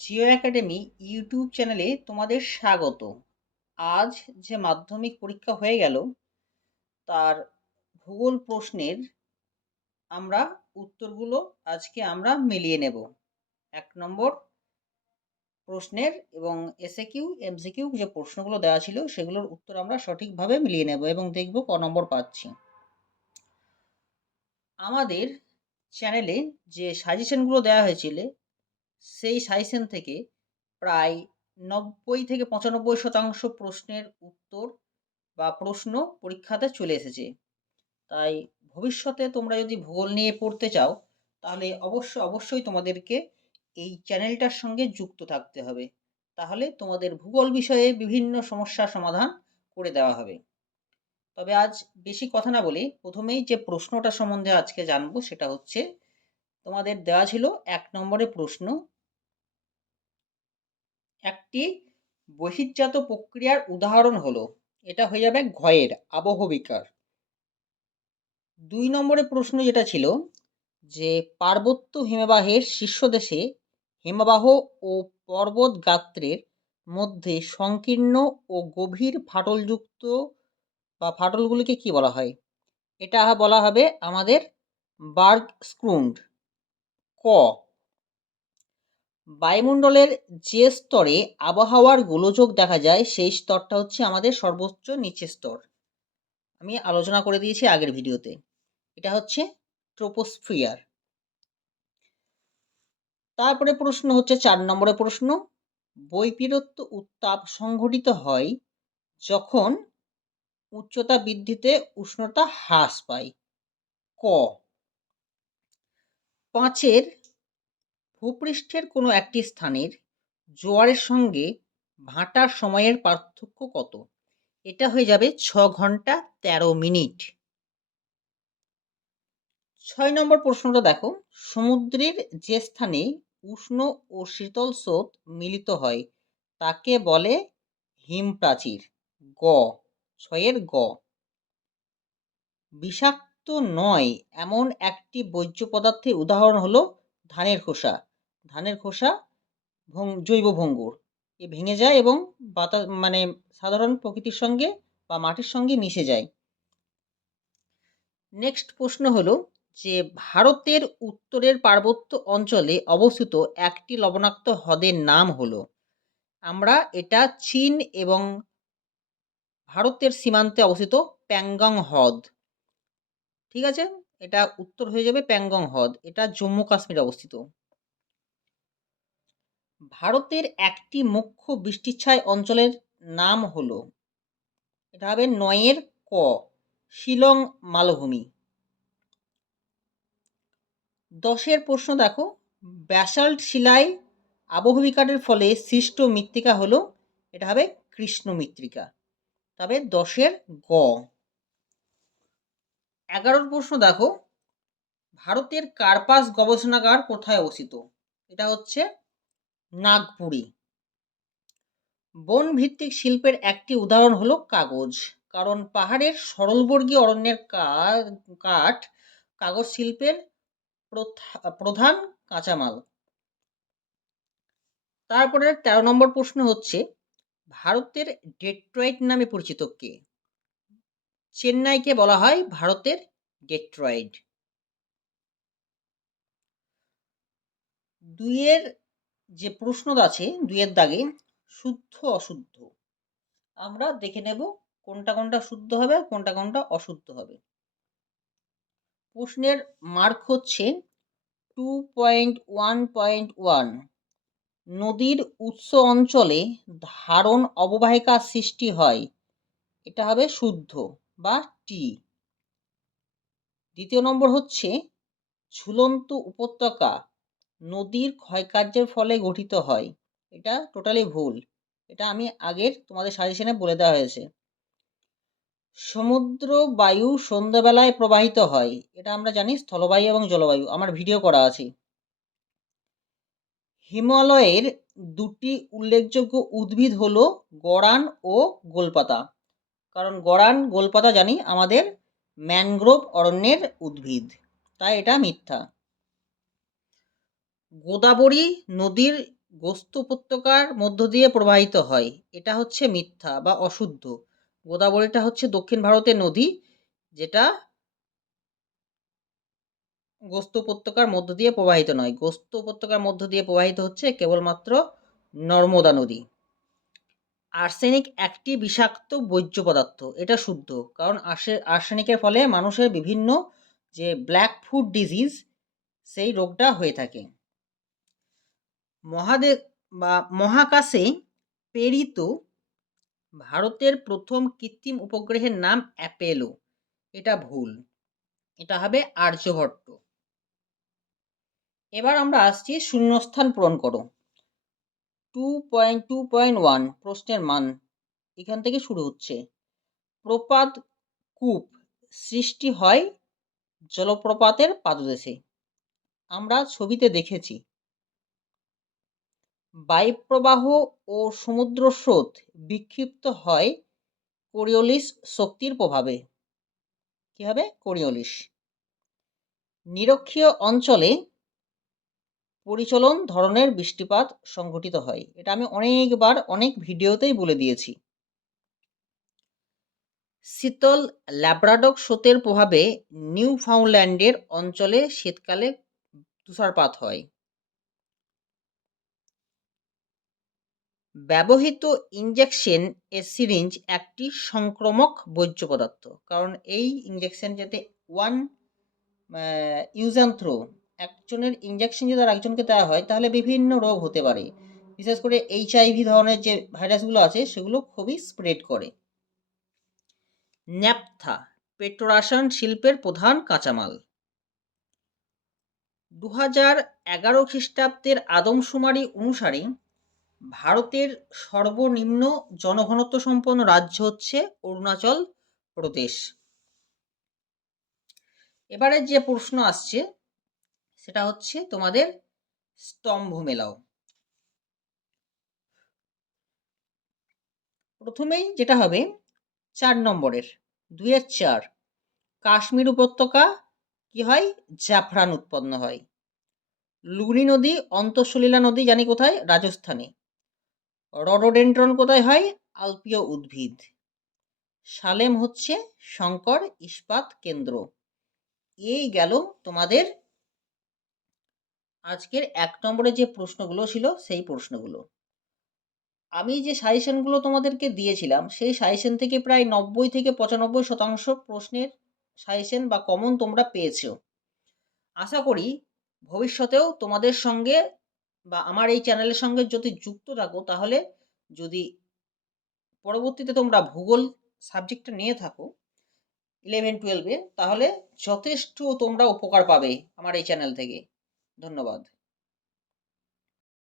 Jio academy YouTube চ্যানেলে তোমাদের স্বাগত। আজ যে মাধ্যমিক পরীক্ষা হয়ে গেল তার ভূগোল প্রশ্নের আমরা উত্তরগুলো আজকে আমরা মিলিয়ে নেব। ১ নম্বর প্রশ্নের এবং এসএকিউ, এমসিকিউ যে প্রশ্নগুলো দেওয়া ছিল সেগুলোর উত্তর আমরা সঠিকভাবে মিলিয়ে নেব এবং দেখব ক নম্বর পাচ্ছি। আমাদের চ্যানেলে যে সাজেশনগুলো দেওয়া হয়েছিল সেই সাজেশন থেকে প্রায় ৯০ থেকে ৯৫% প্রশ্নের উত্তর বা প্রশ্ন পরীক্ষাতে চলে এসেছে। তাই ভবিষ্যতে তোমরা যদি ভূগোল নিয়ে পড়তে চাও তাহলে অবশ্যই তোমাদেরকে এই চ্যানেলটার সঙ্গে যুক্ত থাকতে হবে। তাহলে তোমাদের ভূগোল বিষয়ে বিভিন্ন সমস্যার সমাধান করে দেওয়া হবে। তবে আজ বেশি কথা না বলে প্রথমেই যে প্রশ্নটা সম্বন্ধে আজকে জানবো সেটা হচ্ছে তোমাদের দেওয়া ছিল ১ নম্বরের প্রশ্ন, একটি বহির্জাত প্রক্রিয়ার উদাহরণ হলো, এটা হয়ে যাবে ঘয়ের আবহবিকার। ২ নম্বরের প্রশ্ন যেটা ছিল যে পার্বত্য হিমবাহের শীর্ষদেশে হিমবাহ ও পর্বত গাত্রের মধ্যে সংকীর্ণ ও গভীর ফাটলযুক্ত বা ফাটলগুলিকে কি বলা হয়? এটা বলা হবে আমাদের বার্গস্ক্রুন্ড। ক, বায়ুমণ্ডলের যে স্তরে আবহাওয়ার গোলযোগ দেখা যায় সেই স্তরটা হচ্ছে আমাদের সর্বোচ্চ নিচের স্তর। আমি আলোচনা করে দিয়েছি আগের ভিডিওতে। এটা হচ্ছে ট্রোপোস্ফিয়ার। তারপরে প্রশ্ন হচ্ছে ৪ নম্বরের প্রশ্ন, বৈপরত্য উত্তাপ সংঘটিত হয় যখন উচ্চতা বৃদ্ধিতে উষ্ণতা হ্রাস পায়। ক, ৫ ভূপৃষ্ঠের কোনো একটি স্থানের জোয়ারের সঙ্গে ভাটার সময়ের পার্থক্য কত? এটা হয়ে যাবে ৬ ঘন্টা ১৩ মিনিট। ৬ নম্বর প্রশ্নটা দেখো, সমুদ্রের যে স্থানে উষ্ণ ও শীতল স্রোত মিলিত হয় তাকে বলে হিমপ্রাচীর। গ, ৬ গ। বিষাক্ত নয় এমন একটি বর্জ্য পদার্থের উদাহরণ হলো ধানের খোসা। ধানের খোসা জৈব ভঙ্গুর। এ ভেঙে যায় এবং মানে সাধারণ প্রকৃতির সঙ্গে বা মাটির সঙ্গে মিশে যায়। নেক্সট প্রশ্ন হলো যে ভারতের উত্তরের পার্বত্য অঞ্চলে অবস্থিত একটি লবণাক্ত হ্রদের নাম হলো, আমরা এটা চীন এবং ভারতের সীমান্তে অবস্থিত প্যাংগং হ্রদ। ঠিক আছে, এটা উত্তর হয়ে যাবে প্যাংগং হ্রদ। এটা জম্মু কাশ্মীরে অবস্থিত। ভারতের একটি মুখ্য বৃষ্টিচ্ছায় অঞ্চলের নাম হলো, এটা হবে ৯ ক, শিলং মালভূমি। ১০ প্রশ্ন দেখো, ব্যাসাল্ট শিলায় আবহবিকারের ফলে সৃষ্ট মৃত্তিকা হলো, এটা হবে কৃষ্ণ মৃত্তিকা। তবে ১০ গ। ১১ প্রশ্ন দেখো, ভারতের কার্পাস গবেষণাগার কোথায় অবস্থিত? এটা হচ্ছে নাগপুরে। বন ভিত্তিক শিল্পের একটি উদাহরণ হলো কাগজ, কারণ পাহাড়ের সরলবর্গীয় অরণ্যের কাঠ কাগজ শিল্পের প্রধান কাঁচামাল। তারপরে ১৩ নম্বর প্রশ্ন হচ্ছে, ভারতের ডেট্রয়েট নামে পরিচিত কে? চেন্নাইকে বলা হয় ভারতের ডেট্রয়েট। ২ যে প্রশ্ন আছে ২ দাগে শুদ্ধ অশুদ্ধ, আমরা দেখে নেব কোনটা কোনটা শুদ্ধ হবে কোনটা কোনটা অশুদ্ধ হবে। প্রশ্নের মার্ক হচ্ছে 2.1.1, নদীর উৎস অঞ্চলে ধারণ অববাহিকা সৃষ্টি হয়, এটা হবে শুদ্ধ বা টি। ২য় নম্বর হচ্ছে ঝুলন্ত উপত্যকা নদীর ক্ষয়কার্যের ফলে গঠিত হয়, এটা টোটালি ভুল। এটা আমি আগের তোমাদের সাজেশনে বলে দেওয়া হয়েছে। সমুদ্র বায়ু সন্ধ্যাবেলায় প্রবাহিত হয়, এটা আমরা জানি স্থলবায়ু এবং জলবায়ু, আমার ভিডিও করা আছে। হিমালয়ের ২টি উল্লেখযোগ্য উদ্ভিদ হলো গরান ও গোলপাতা, কারণ গরান গোলপাতা জানি আমাদের ম্যানগ্রোভ অরণ্যের উদ্ভিদ, তাই এটা মিথ্যা। গোদাবরী নদীর গোস্ত উপত্যকার মধ্য দিয়ে প্রবাহিত হয়, এটা হচ্ছে মিথ্যা বা অশুদ্ধ। গোদাবরীটা হচ্ছে দক্ষিণ ভারতের নদী, যেটা গোস্ত উপত্যকার মধ্য দিয়ে প্রবাহিত নয়। গোস্ত উপত্যকার মধ্য দিয়ে প্রবাহিত হচ্ছে কেবলমাত্র নর্মদা নদী। আর্সেনিক একটি বিষাক্ত বর্জ্য পদার্থ, এটা শুদ্ধ। কারণ আর্সেনিকের ফলে মানুষের বিভিন্ন যে ব্ল্যাক ফুট ডিজিজ, সেই রোগটা হয়ে থাকে। মহাকাশে প্রেরিত ভারতের প্রথম কৃত্রিম উপগ্রহের নাম অ্যাপেলো, এটা ভুল, এটা হবে আর্যভট্ট। এবার আমরা আসছি শূন্যস্থান পূরণ করো। 2.2.1 প্রশ্নের মান এখান থেকে শুরু হচ্ছে। প্রপাত কূপ সৃষ্টি হয় জলপ্রপাতের পাদদেশে, আমরা ছবিতে দেখেছি। বায়ুপ্রবাহ ও সমুদ্র স্রোত বিক্ষিপ্ত হয় কোরিওলিস শক্তির প্রভাবে, কি হবে কোরিওলিস। নিরক্ষীয় অঞ্চলে পরিচলন ধরনের বৃষ্টিপাত সংঘটিত হয়, এটা আমি অনেকবার অনেক ভিডিওতেই বলে দিয়েছি। শীতল ল্যাব্রাডর স্রোতের প্রভাবে নিউফাউন্ডল্যান্ডের অঞ্চলে শীতকালে তুষারপাত হয়। ব্যবহৃত ইঞ্জেকশন সিরিঞ্জ একটি সংক্রামক বর্জ্য পদার্থ, কারণ এই ইঞ্জেকশন যাতে ওয়ান ইউজ অ্যান্ড থ্রো, একজনের ইঞ্জেকশন যদি আর একজনকে দেওয়া হয় তাহলে বিভিন্ন রোগ হতে পারে। বিশেষ করে HIV ধরনের যে ভাইরাসগুলো আছে সেগুলো খুবই স্প্রেড করে। ন্যাপথা পেট্রোরাসায়ন শিল্পের প্রধান কাঁচামাল। 2011 খ্রিস্টাব্দের আদমশুমারি অনুসারে ভারতের সর্বনিম্ন জনঘনত্ব সম্পন্ন রাজ্য হচ্ছে অরুণাচল প্রদেশ। এবারে যে প্রশ্ন আসছে সেটা হচ্ছে তোমাদের স্তম্ভ মেলাও। প্রথমেই যেটা হবে 4 নম্বরের 2-4, কাশ্মীর উপত্যকা কি হয়, জাফরান উৎপন্ন হয়। লুনি নদী অন্তঃসলীলা নদী জানি কোথায়, রাজস্থানে। রডোডেন্ড্রন কোথায় হয়, আলপীয় উদ্ভিদ। সালেম হচ্ছে শঙ্কর ইস্পাত কেন্দ্র। এই গেল তোমাদের আজকের 1 নম্বরে যে প্রশ্নগুলো ছিল সেই প্রশ্নগুলো। আমি যে সাজেশনগুলো তোমাদেরকে দিয়েছিলাম সেই সাজেশন থেকে প্রায় 90-95% প্রশ্নের সাজেশন বা কমন তোমরা পেয়েছো। আশা করি ভবিষ্যতেও তোমাদের সঙ্গে বা আমার এই চ্যানেলের সঙ্গে যদি যুক্ত থাকো, তাহলে যদি পরবর্তীতে তোমরা ভূগোল সাবজেক্টটা নিয়ে থাকো 11-12-এ, তাহলে যথেষ্ট তোমরা উপকার পাবে আমার এই চ্যানেল থেকে। ধন্যবাদ।